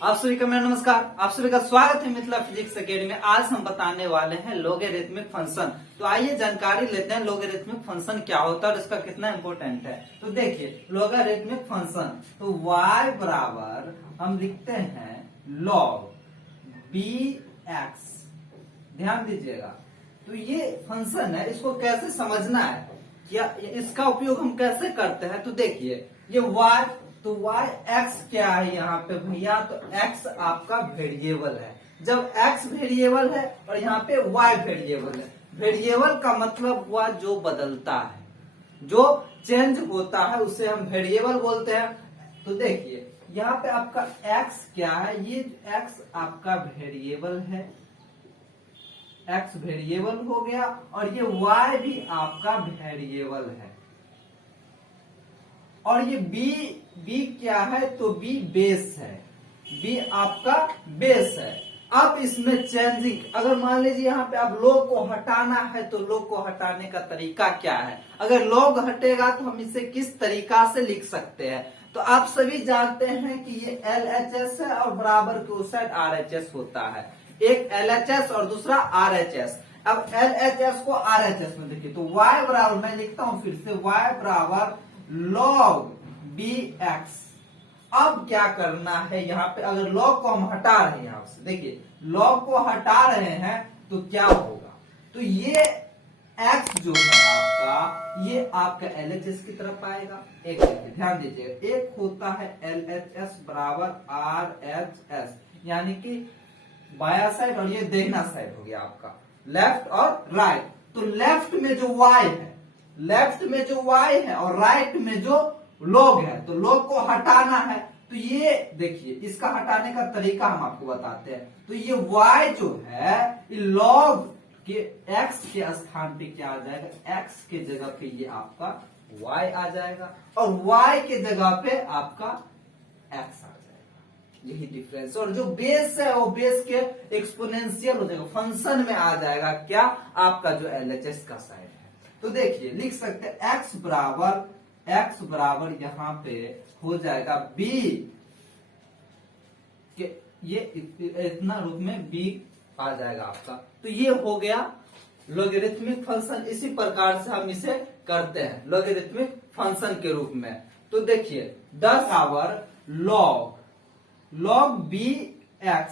आप सभी का मेरा नमस्कार। आप सभी का स्वागत है मिथिला फिजिक्स अकेडमी में। आज हम बताने वाले हैं लोगरिथमिक फंक्शन। तो आइए जानकारी लेते हैं लोगरिथमिक फंक्शन क्या होता है और इसका कितना इंपॉर्टेंट है। तो देखिए लोगरिथमिक फंक्शन, तो y बराबर हम लिखते हैं log bx। ध्यान दीजिएगा, तो ये फंक्शन है, इसको कैसे समझना है, क्या इसका उपयोग हम कैसे करते हैं। तो देखिए ये y, तो y x क्या है यहाँ पे भैया, तो x आपका वेरिएबल है। जब x वेरिएबल है और यहाँ पे y वेरिएबल है, वेरिएबल का मतलब हुआ जो बदलता है, जो चेंज होता है उसे हम वेरिएबल बोलते हैं। तो देखिए यहाँ पे आपका x क्या है, ये x आपका वेरिएबल है, x वेरिएबल हो गया, और ये y भी आपका वेरिएबल है, और ये b क्या है, तो b बेस है, b आपका बेस है। अब इसमें चेंजिंग, अगर मान लीजिए यहाँ पे आप log को हटाना है तो log को हटाने का तरीका क्या है। अगर log हटेगा तो हम इसे किस तरीका से लिख सकते हैं। तो आप सभी जानते हैं कि ये LHS है और बराबर के उस साइड RHS होता है, एक LHS और दूसरा RHS। अब LHS को RHS में देखिए, तो y बराबर, मैं लिखता हूं फिर से, y बराबर log bx। अब क्या करना है, यहाँ पे अगर log को हम हटा रहे हैं, यहाँ से देखिए log को हटा रहे हैं तो क्या होगा, तो ये x जो है आपका, ये आपका LHS की तरफ आएगा। एक ध्यान दीजिएगा, एक होता है LHS बराबर RHS, यानी कि बाया साइड और ये दाहिना साइड हो गया आपका, लेफ्ट और राइट। तो लेफ्ट में जो y है, लेफ्ट में जो y है और राइट में जो log है, तो log को हटाना है। तो ये देखिए, इसका हटाने का तरीका हम आपको बताते हैं। तो ये y जो है, ये log के x के स्थान पे क्या आ जाएगा, x के जगह पे ये आपका y आ जाएगा, और y के जगह पे आपका x आ जाएगा। यही डिफरेंस, और जो बेस है वो बेस के एक्सपोनेंशियल हो जाएगा, फंक्शन में आ जाएगा क्या, आपका जो LHS का साइड है। तो देखिए लिख सकते हैं x बराबर यहाँ पे हो जाएगा b के, ये इतना रूप में b आ जाएगा आपका। तो ये हो गया लोगरिथमिक फंक्शन। इसी प्रकार से हम इसे करते हैं लोगरिथमिक फंक्शन के रूप में। तो देखिए 10 आवर log bx,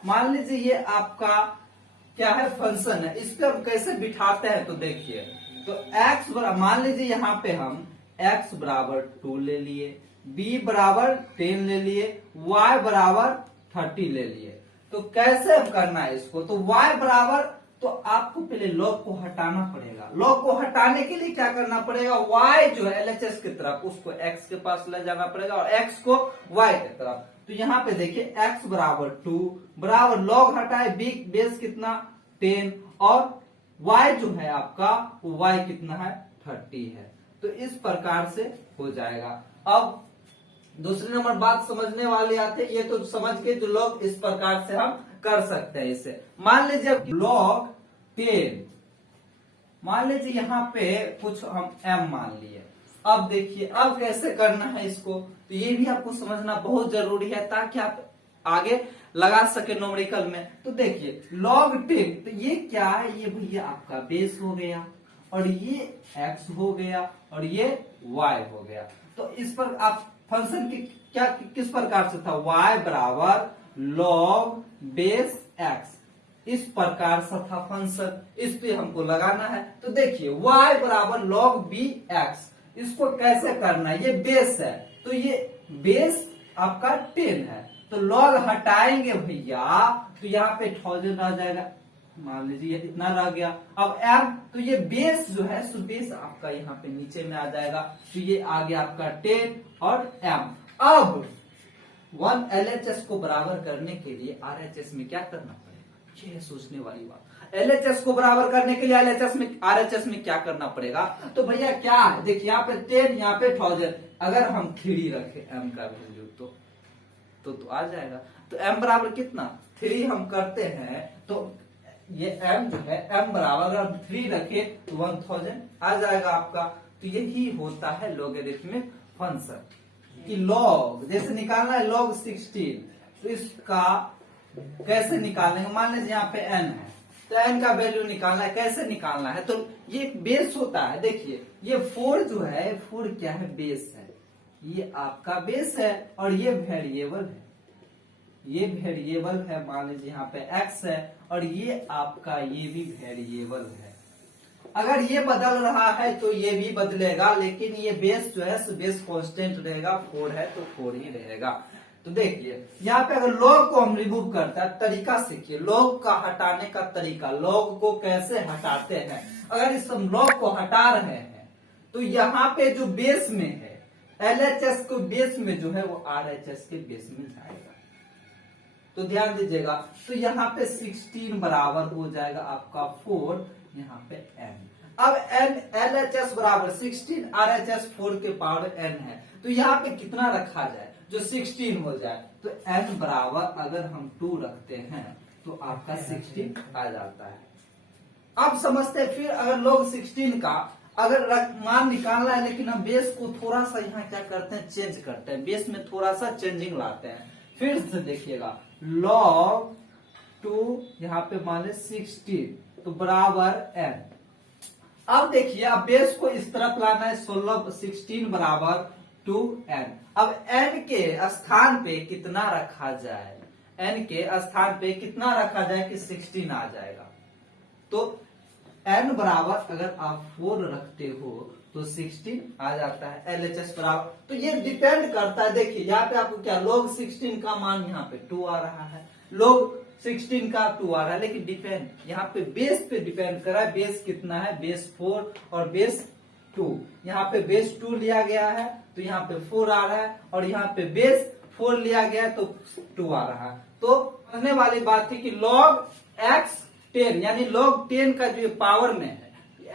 मान लीजिए ये आपका क्या है, फंक्शन है, इस पे हम कैसे बिठाते हैं। तो देखिए, तो x बराबर, मान लीजिए यहाँ पे हम x बराबर 2 ले लिए, b बराबर 10 ले लिए, y बराबर 30 ले लिए। तो कैसे हम करना है इसको, तो y बराबर, तो आपको पहले log को हटाना पड़ेगा। log को हटाने के लिए क्या करना पड़ेगा, y जो है LHS की तरफ, उसको x के पास ले जाना पड़ेगा और x को y की तरफ। तो यहाँ पे देखिए x बराबर 2 बराबर log हटाए, b बेस कितना 10, और y जो है आपका y कितना है 30 है। तो इस प्रकार से हो जाएगा। अब दूसरी नंबर बात समझने वाली आते, ये तो समझ के जो log इस प्रकार से हम कर सकते हैं इसे। मान लीजिए log 10, मान लीजिए यहाँ पे कुछ हम m मान लिए। अब देखिए अब कैसे करना है इसको, तो ये भी आपको समझना बहुत जरूरी है ताकि आप आगे लगा सके न्यूमेरिकल में। तो देखिए log 10, तो ये क्या है, ये भैया आपका बेस हो गया, और ये x हो गया, और ये y हो गया। तो इस पर आप फंक्शन की क्या किस प्रकार से था, y बराबर log बेस x, इस प्रकार से था फंक्शन, इस पे हमको लगाना है। तो देखिए y बराबर log bx, इसको कैसे करना है, ये बेस है, तो ये बेस आपका 10 है, तो log हटाएंगे भैया, तो यहाँ पे 1000 आ जाएगा, मान लीजिए इतना रह गया। अब m, तो ये बेस जो है, सो बेस आपका यहाँ पे नीचे में आ जाएगा, तो ये आ गया आपका 10 और m। अब 1 LHS को बराबर करने के लिए RHS में क्या करना पड़ेगा, ये सोचने वाली बात। LHS को बराबर करने के लिए RHS में क्या करना पड़ेगा, तो भैया क्या है, देखिए यहाँ पे 10, यहाँ पे 1000, अगर हम 3 रखे m का वैल्यू तो आ जाएगा। तो m बराबर कितना 3 हम करते हैं, तो ये m जो है m बराबर अगर हम 3 रखे तो 1000 आ जाएगा आपका। तो यही होता है लोगरिथमिक फंक्शन कि log, जैसे निकालना है log 16, तो इसका कैसे निकालेंगे? मान लीजिए यहाँ पे n है, तो n का वैल्यू निकालना है। कैसे निकालना है? तो ये एक बेस होता है। देखिए ये 4 जो है, 4 क्या है? बेस है। ये आपका बेस है और ये वेरिएबल है। ये वेरिएबल है, मान लीजिए यहाँ पे x है और ये आपका ये भी वेरिएबल है। अगर ये बदल रहा है तो ये भी बदलेगा, लेकिन ये बेस जो है बेस कांस्टेंट रहेगा। 4 है तो 4 ही रहेगा। तो देखिए यहाँ पे अगर लॉग को हम रिमूव करते हैं, तरीका सीखिए लॉग का हटाने का तरीका, लॉग को कैसे हटाते हैं। अगर इस हम लॉग को हटा रहे हैं तो यहाँ पे जो बेस में है LHS को बेस में जो है वो RHS के बेस में जाएगा। तो ध्यान दीजिएगा, तो यहाँ पे 16 बराबर हो जाएगा आपका 4, यहाँ पे n। अब n LHS बराबर 16, RHS 4 के पावर n है, तो यहाँ पे कितना रखा जाए जो 16 हो जाए? तो n बराबर अगर हम 2 रखते हैं तो आपका 16 आ जाता है। अब समझते हैं फिर अगर लोग 16 का अगर मान निकालना है, लेकिन हम बेस को थोड़ा सा यहाँ क्या करते हैं? चेंज करते हैं, बेस में थोड़ा सा चेंजिंग लाते हैं। फिर से देखिएगा log 2 यहाँ पे मान ले 16 तो बराबर n। अब देखिए अब बेस को इस तरफ लाना है, 16 बराबर 2n। अब n के स्थान पे कितना रखा जाए? n के स्थान पे कितना रखा जाए कि 16 आ जाएगा? तो n बराबर अगर आप 4 रखते हो तो 16 आ जाता है। LHS बराबर, तो ये डिपेंड करता है। देखिए यहाँ पे आपको क्या log 16 का मान यहाँ पे 2 आ रहा है, log 16 का 2 आ रहा है, लेकिन डिपेंड यहाँ पे बेस पे डिपेंड कर रहा है। बेस कितना है? बेस 4 और बेस 2। यहाँ पे बेस 2 लिया गया है तो यहाँ पे 4 आ रहा है, और यहाँ पे बेस 4 लिया गया है तो 2 आ रहा है। तो कहने वाली बात थी कि log x 10 यानी log 10 का जो पावर में है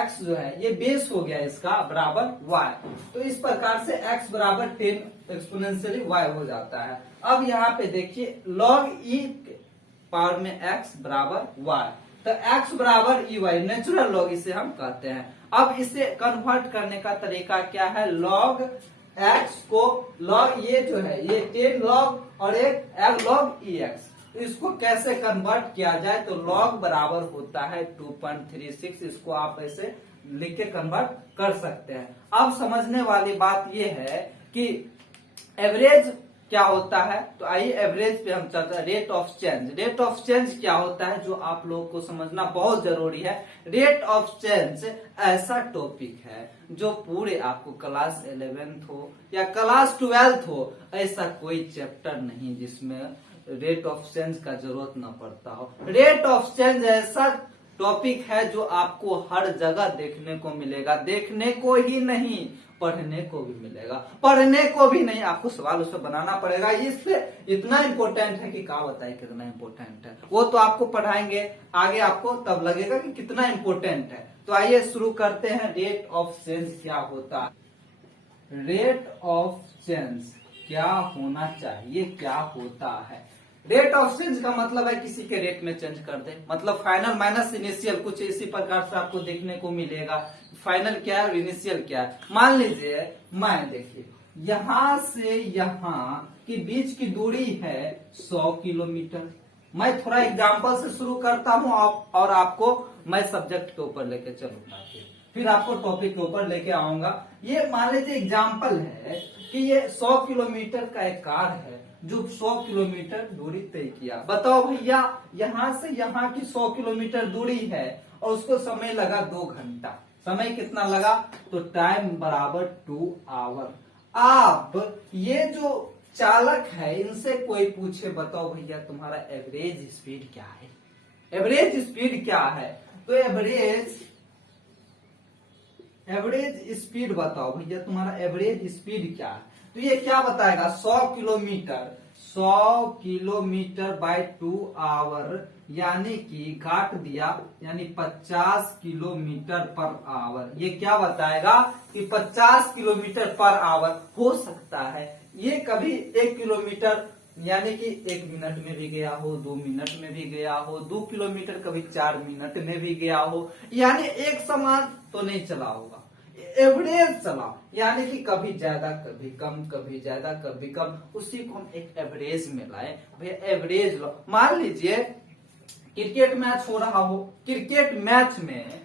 x जो है ये बेस हो गया इसका बराबर y। तो इस प्रकार से x बराबर 10 एक्सपोनेंशियली y हो जाता है। अब यहाँ पे देखिए log e पावर में x बराबर y, तो x बराबर e y नेचुरल log इसे हम कहते हैं। अब इसे कन्वर्ट करने का तरीका क्या है? log x को log ये जो है ये 10 log और एक log ex, इसको कैसे कन्वर्ट किया जाए? तो log बराबर होता है 2.36। इसको आप ऐसे लिख के कन्वर्ट कर सकते हैं। अब समझने वाली बात यह है कि एवरेज क्या होता है। तो आइए एवरेज पे हम चलते हैं। Rate of change, rate of change क्या होता है जो आप लोगों को समझना बहुत जरूरी है। रेट ऑफ चेंज ऐसा टॉपिक है जो पूरे आपको क्लास 11th हो या क्लास 12th हो, ऐसा कोई चैप्टर नहीं जिसमें रेट ऑफ चेंज का जरूरत न पड़ता हो। रेट ऑफ चेंज ऐसा टॉपिक है जो आपको हर जगह देखने को मिलेगा, देखने को ही नहीं पढ़ने को भी मिलेगा। पढ़ने को भी नहीं, आपको सवाल उससे बनाना पड़ेगा। इससे इतना इंपॉर्टेंट है कि क्या बताए कितना इंपॉर्टेंट है, वो तो आपको पढ़ाएंगे आगे, आपको तब लगेगा कि कितना इंपॉर्टेंट है। तो आइए शुरू करते हैं। रेट ऑफ चेंज क्या होता है? रेट ऑफ चेंज क्या होना चाहिए, क्या होता है? रेट ऑफ चेंज का मतलब है किसी के रेट में चेंज कर दे, मतलब फाइनल माइनस इनिशियल, कुछ इसी प्रकार से आपको देखने को मिलेगा। फाइनल क्या है, इनिशियल क्या है। मान लीजिए मैं देखिए यहां से यहां के बीच की दूरी है 100 किलोमीटर। मैं थोड़ा एग्जांपल से शुरू करता हूं और आपको मैं सब्जेक्ट के ऊपर लेके चलूंगा, फिर आपको टॉपिक के ऊपर लेके आऊंगा। ये मान लीजिए एग्जाम्पल है कि ये 100 किलोमीटर का एक कार है जो 100 किलोमीटर दूरी तय किया। बताओ भैया यहां से यहां की 100 किलोमीटर दूरी है और उसको समय लगा 2 घंटा। समय कितना लगा? तो टाइम बराबर 2 आवर। अब ये जो चालक है इनसे कोई पूछे बताओ भैया तुम्हारा एवरेज स्पीड क्या है? एवरेज स्पीड क्या है? तो एवरेज स्पीड बताओ भैया तुम्हारा एवरेज स्पीड क्या है? तो ये क्या बताएगा? 100 किलोमीटर बाय 2 आवर, यानी कि काट दिया यानी 50 किलोमीटर पर आवर। ये क्या बताएगा कि 50 किलोमीटर पर आवर हो सकता है। ये कभी 1 किलोमीटर यानी कि 1 मिनट में भी गया हो, 2 मिनट में भी गया हो, 2 किलोमीटर कभी 4 मिनट में भी गया हो, यानी एक समान तो नहीं चला होगा। एवरेज चला, यानी कि कभी ज्यादा कभी कम, कभी ज्यादा कभी कम, उसी को हम एक एवरेज में लाए। भैया एवरेज लो, मान लीजिए क्रिकेट मैच हो रहा हो, क्रिकेट मैच में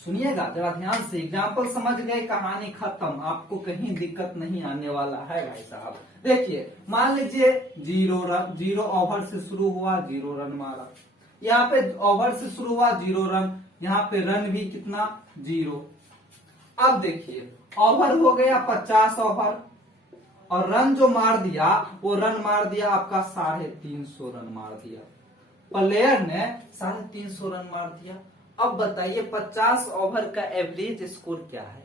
सुनिएगा जरा ध्यान से, एग्जाम्पल समझ गए, कहानी खत्म, आपको कहीं दिक्कत नहीं आने वाला है भाई साहब। देखिए मान लीजिए 0 रन, 0 ओवर से शुरू हुआ, 0 रन मारा, यहाँ पे ओवर से शुरू हुआ 0 रन, यहाँ पे रन भी कितना 0। अब देखिए ओवर हो गया 50 ओवर, और रन जो मार दिया वो रन मार दिया आपका 350 रन मार दिया, प्लेयर ने 350 रन मार दिया। अब बताइए 50 ओवर का एवरेज स्कोर क्या है?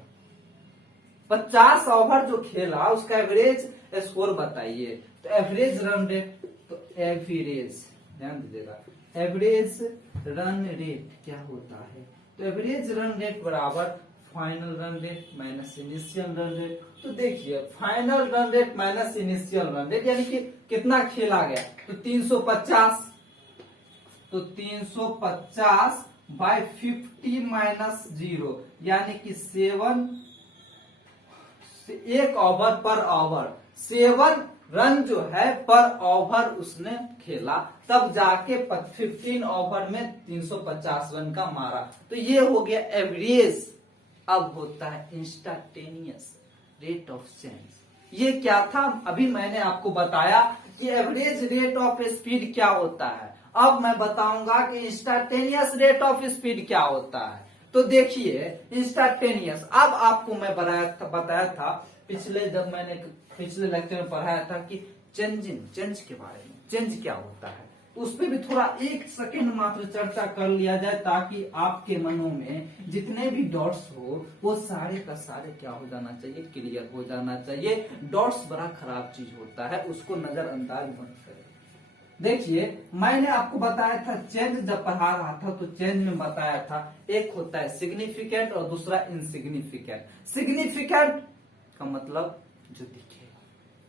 50 ओवर जो खेला उसका एवरेज स्कोर बताइए। तो एवरेज रन रेट, तो एवरेज ध्यान दीजिएगा, एवरेज रन रेट क्या होता है? तो एवरेज रन रेट बराबर final run rate minus initial run rate. तो देखिए final run rate minus initial run rate यानी कि कितना खेला गया, तो 350, तो 350 बाय 50 माइनस 0 यानी कि 7, एक ओवर पर ओवर 7 रन जो है पर ओवर उसने खेला, तब जाके 15 ओवर में 350 रन का मारा। तो ये हो गया एवरेज। अब होता है इंस्टेंटेनियस रेट ऑफ चेंज। ये क्या था? अभी मैंने आपको बताया कि एवरेज रेट ऑफ स्पीड क्या होता है। अब मैं बताऊंगा कि इंस्टेंटेनियस रेट ऑफ स्पीड क्या होता है। तो देखिए इंस्टेंटेनियस, अब आपको मैं बताया था पिछले, जब मैंने पिछले लेक्चर में पढ़ाया था कि चेंज के बारे में, चेंज क्या होता है, तो उस पर भी थोड़ा 1 सेकेंड मात्र चर्चा कर लिया जाए, ताकि आपके मनों में जितने भी डॉट्स हो वो सारे का सारे क्या हो जाना चाहिए, क्लियर हो जाना चाहिए। डॉट्स बड़ा खराब चीज होता है, उसको नजरअंदाज मत करें। देखिए मैंने आपको बताया था, चेंज जब पढ़ा रहा था तो चेंज में बताया था एक होता है सिग्निफिकेंट और दूसरा इनसिग्निफिकेंट। सिग्निफिकेंट का मतलब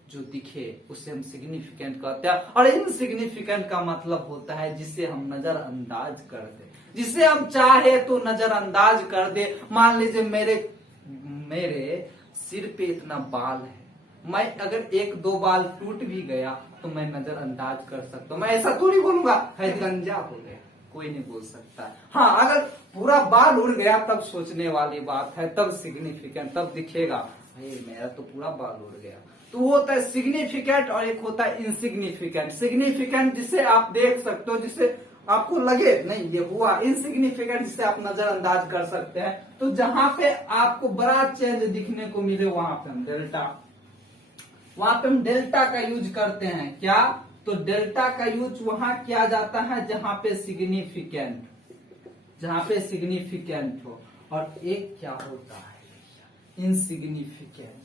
जो दिखे उसे हम सिग्निफिकेंट कहते हैं, और इनसिग्निफिकेंट का मतलब होता है जिसे हम नजरअंदाज कर दे, जिसे हम चाहे तो नजरअंदाज कर दे। मान लीजिए मेरे सिर पे इतना बाल है, मैं अगर 1-2 बाल टूट भी गया तो मैं नजरअंदाज कर सकता हूँ। मैं ऐसा थोड़ी बोलूंगा है गंजा हो गया, कोई नहीं बोल सकता। हाँ अगर पूरा बाल उड़ गया तब सोचने वाली बात है, तब सिग्निफिकेंट, तब दिखेगा भाई मेरा तो पूरा बाल उड़ गया। तो वो होता है सिग्निफिकेंट, और एक होता है इनसिग्निफिकेंट। सिग्निफिकेंट जिसे आप देख सकते हो, जिसे आपको लगे नहीं ये हुआ। इनसिग्निफिकेंट जिसे आप नजरअंदाज कर सकते हैं। तो जहां पे आपको बड़ा चेंज दिखने को मिले वहां पे हम डेल्टा का यूज करते हैं। क्या? तो डेल्टा का यूज वहां किया जाता है जहां पे सिग्निफिकेंट हो। और एक क्या होता है? इनसिग्निफिकेंट।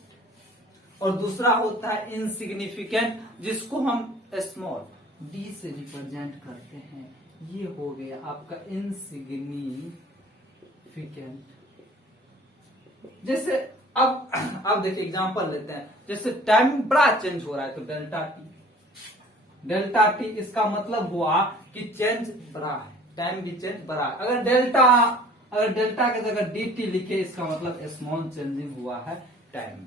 और दूसरा होता है इनसिग्निफिकेंट, जिसको हम स्मॉल डी से रिप्रेजेंट करते हैं। ये हो गया आपका इनसिग्निफिकेंट। जैसे अब देखिए एग्जांपल लेते हैं, जैसे टाइम बड़ा चेंज हो रहा है तो डेल्टा टी इसका मतलब हुआ कि चेंज बड़ा है, टाइम भी चेंज बड़ा है। अगर डेल्टा के जगह dt लिखे इसका मतलब स्मॉल चेंजिंग हुआ है टाइम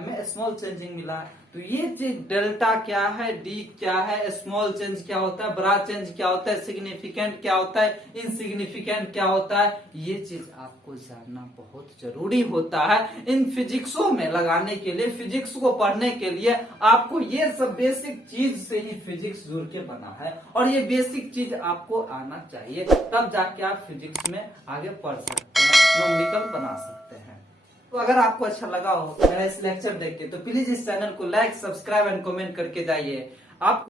में स्मॉल चेंजिंग मिला है। तो ये चीज डेल्टा क्या है, डी क्या है, स्मॉल चेंज क्या होता है, बड़ा चेंज क्या होता है, सिग्निफिकेंट क्या होता है, इनसिग्निफिकेंट क्या होता है, ये चीज आपको जानना बहुत जरूरी होता है। इन फिजिक्सों में लगाने के लिए, फिजिक्स को पढ़ने के लिए आपको ये सब बेसिक चीज से ही फिजिक्स जुड़ के बना है, और ये बेसिक चीज आपको आना चाहिए, तब जाके आप फिजिक्स में आगे पढ़ सकते हैं, न्यूमेरिकल बना सकते हैं। तो अगर आपको अच्छा लगा हो मेरा इस लेक्चर देख के, तो प्लीज इस चैनल को लाइक, सब्सक्राइब एंड कमेंट करके जाइए। आप